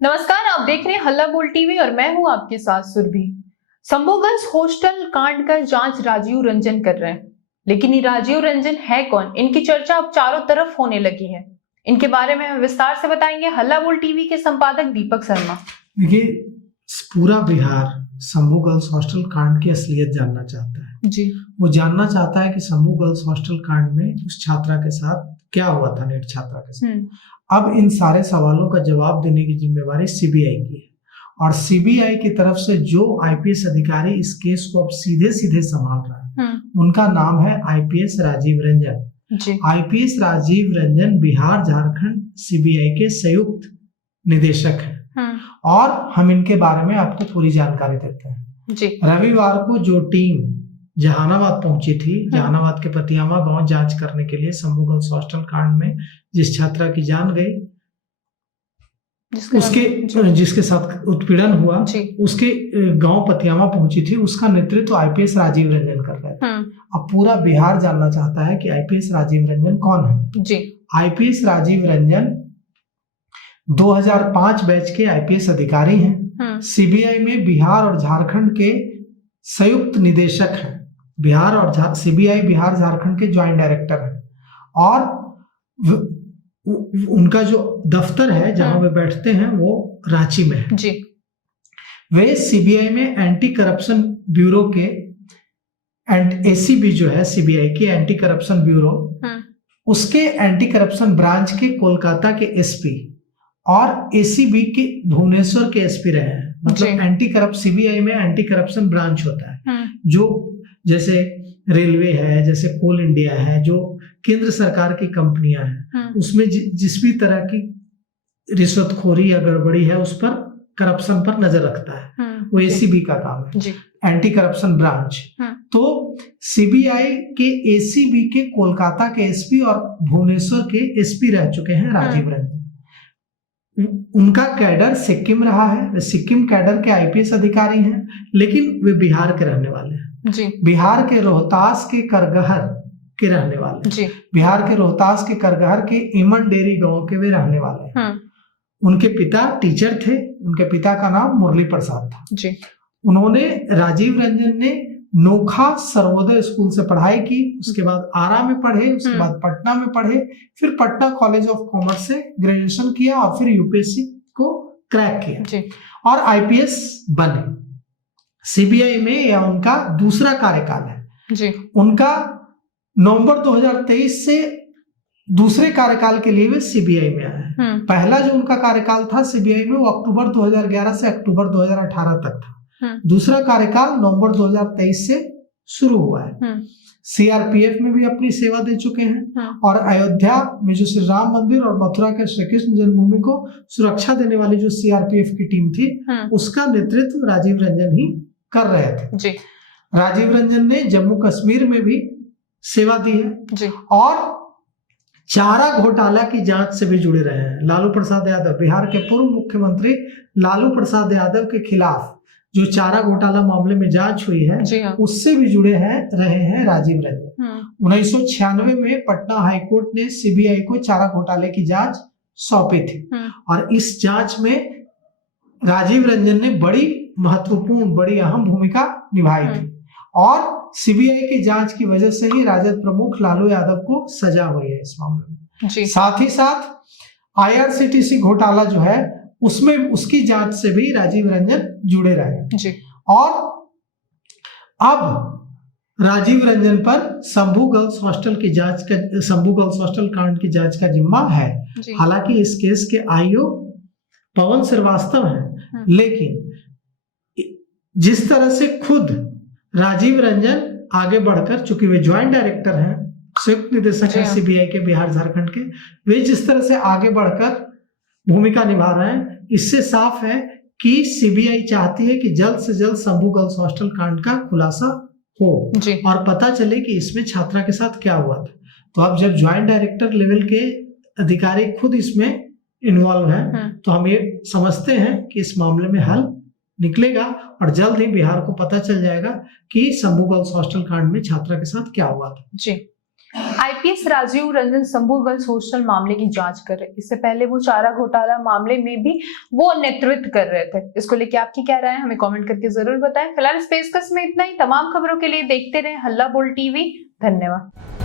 नमस्कार, आप देख रहे हैं हल्ला बोल टीवी और मैं हूं आपके साथ सुरभि। शंभू गर्ल्स हॉस्टल कांड का जांच राजीव रंजन कर रहे हैं, लेकिन ये राजीव रंजन है कौन? इनकी चर्चा अब चारों तरफ होने लगी है। इनके बारे में हम विस्तार से बताएंगे हल्ला बोल टीवी के संपादक दीपक शर्मा। देखिए, पूरा बिहार शंभू गर्ल्स हॉस्टल कांड की असलियत जानना चाहता है जी। वो जानना चाहता है कि शंभू गर्ल्स हॉस्टल कांड में उस छात्रा के साथ क्या हुआ था, नेट छात्रा के साथ। अब इन सारे सवालों का जवाब देने की जिम्मेवारी सीबीआई की है और सीबीआई की तरफ से जो आईपीएस अधिकारी इस केस को अब सीधे सीधे संभाल रहा है उनका नाम है IPS Rajeev Ranjan. IPS Rajeev Ranjan Bihar Jharkhand CBI के संयुक्त निदेशक हैं और हम इनके बारे में आपको पूरी जानकारी देते हैं जी। रविवार को जो टीम जहानाबाद पहुंची थी, जहानाबाद के पतियामा गांव जांच करने के लिए शंभू गर्ल्स हॉस्टल कांड में जिस छात्रा की जान गई, जिसके साथ उत्पीड़न हुआ, उसके गांव पतियामा पहुंची थी, उसका नेतृत्व आईपीएस राजीव रंजन कर रहे थे। अब पूरा बिहार जानना चाहता है कि आईपीएस राजीव रंजन कौन है जी। आईपीएस राजीव रंजन 2005 बैच के आईपीएस अधिकारी हैं। सीबीआई में बिहार और झारखंड के संयुक्त निदेशक हैं। बिहार और सीबीआई बिहार झारखंड के ज्वाइंट डायरेक्टर हैं और उनका जो दफ्तर है जहां वे बैठते हैं वो रांची में है जी। वे सीबीआई में एंटी करप्शन ब्यूरो के एसीबी जो है सीबीआई की एंटी करप्शन ब्यूरो, उसके एंटी करप्शन ब्रांच के कोलकाता के एसपी और एसीबी के भुवनेश्वर के एसपी रहे हैं। मतलब सीबीआई में एंटी करप्शन ब्रांच होता है जो जैसे रेलवे है, जैसे कोल इंडिया है, जो केंद्र सरकार की कंपनियां हैं, उसमें जिस भी तरह की रिश्वतखोरी या गड़बड़ी है उस पर करप्शन पर नजर रखता है, वो एसीबी का काम है, एंटी करप्शन ब्रांच। तो सीबीआई के एसीबी के कोलकाता के एसपी और भुवनेश्वर के एसपी रह चुके हैं राजीव रंजन। उनका कैडर सिक्किम रहा है, वे सिक्किम कैडर के आईपीएस अधिकारी हैं, लेकिन वे बिहार के रहने वाले हैं जी। बिहार के रोहतास के करगहर के रहने वाले जी। बिहार के रोहतास के करगहर के इमन डेरी गांव के वे रहने वाले हैं। उनके पिता टीचर थे, उनके पिता का नाम मुरली प्रसाद था जी। उन्होंने राजीव रंजन ने नोखा सर्वोदय स्कूल से पढ़ाई की, उसके बाद आरा में पढ़े, उसके बाद पटना में पढ़े, फिर पटना कॉलेज ऑफ कॉमर्स से ग्रेजुएशन किया और फिर यूपीएससी को क्रैक किया जी। और आईपीएस बने। सीबीआई में यह उनका दूसरा कार्यकाल है जी। उनका नवंबर 2023 से दूसरे कार्यकाल के लिए वे सीबीआई में आए हैं। पहला जो उनका कार्यकाल था सीबीआई में वो अक्टूबर 2011 से अक्टूबर 2018 तक था। दूसरा कार्यकाल नवंबर 2023 से शुरू हुआ है। सीआरपीएफ में भी अपनी सेवा दे चुके हैं और अयोध्या में जो श्री राम मंदिर और मथुरा के श्री कृष्ण जन्मभूमि को सुरक्षा देने वाली जो सीआरपीएफ की टीम थी उसका नेतृत्व राजीव रंजन ही कर रहे थे जी। राजीव रंजन ने जम्मू कश्मीर में भी सेवा दी है जी। और चारा घोटाला की जांच से भी जुड़े रहे हैं। लालू प्रसाद यादव, बिहार के पूर्व मुख्यमंत्री लालू प्रसाद यादव के खिलाफ जो चारा घोटाला मामले में जांच हुई है उससे भी जुड़े रहे हैं राजीव रंजन। 1996 में पटना हाईकोर्ट ने सीबीआई को चारा घोटाले की जांच सौंपी थी और इस जांच में राजीव रंजन ने बड़ी महत्वपूर्ण, बड़ी अहम भूमिका निभाई थी और सीबीआई की जांच की वजह से ही राजद प्रमुख लालू यादव को सजा हुई है इस मामले में। साथ ही साथ आईआरसीटीसी घोटाला जो है उसमें उसकी जांच से भी राजीव रंजन जुड़े रहे जी। और अब राजीव रंजन पर शंभू गर्ल्स हॉस्टल कांड की जांच का जिम्मा है। हालांकि इस केस के आईओ पवन श्रीवास्तव हैं, लेकिन जिस तरह से खुद राजीव रंजन आगे बढ़कर, चूंकि वे ज्वाइंट डायरेक्टर हैं, संयुक्त निदेशक हैं सीबीआई के बिहार झारखंड के, वे जिस तरह से आगे बढ़कर भूमिका निभा रहे हैं, इससे साफ है कि सीबीआई चाहती है कि जल्द से जल्द शंभू गर्ल्स हॉस्टल कांड का खुलासा हो और पता चले कि इसमें छात्रा के साथ क्या हुआ था। तो अब जब ज्वाइंट डायरेक्टर लेवल के अधिकारी खुद इसमें इन्वॉल्व हैं तो हम ये समझते हैं कि इस मामले में हल निकलेगा और जल्द ही बिहार को पता चल जाएगा कि शंभू गर्ल्स हॉस्टल कांड में छात्रा के साथ क्या हुआ था जी। IPS Rajeev Ranjan Shambhu girls hostel मामले की जांच कर रहे। इससे पहले वो चारा घोटाला मामले में भी वो नेतृत्व कर रहे थे। इसको लेके आपकी क्या राय है, हमें कमेंट करके जरूर बताएं। फिलहाल इस पेशकश में इतना ही। तमाम खबरों के लिए देखते रहे हल्ला बोल टीवी। धन्यवाद।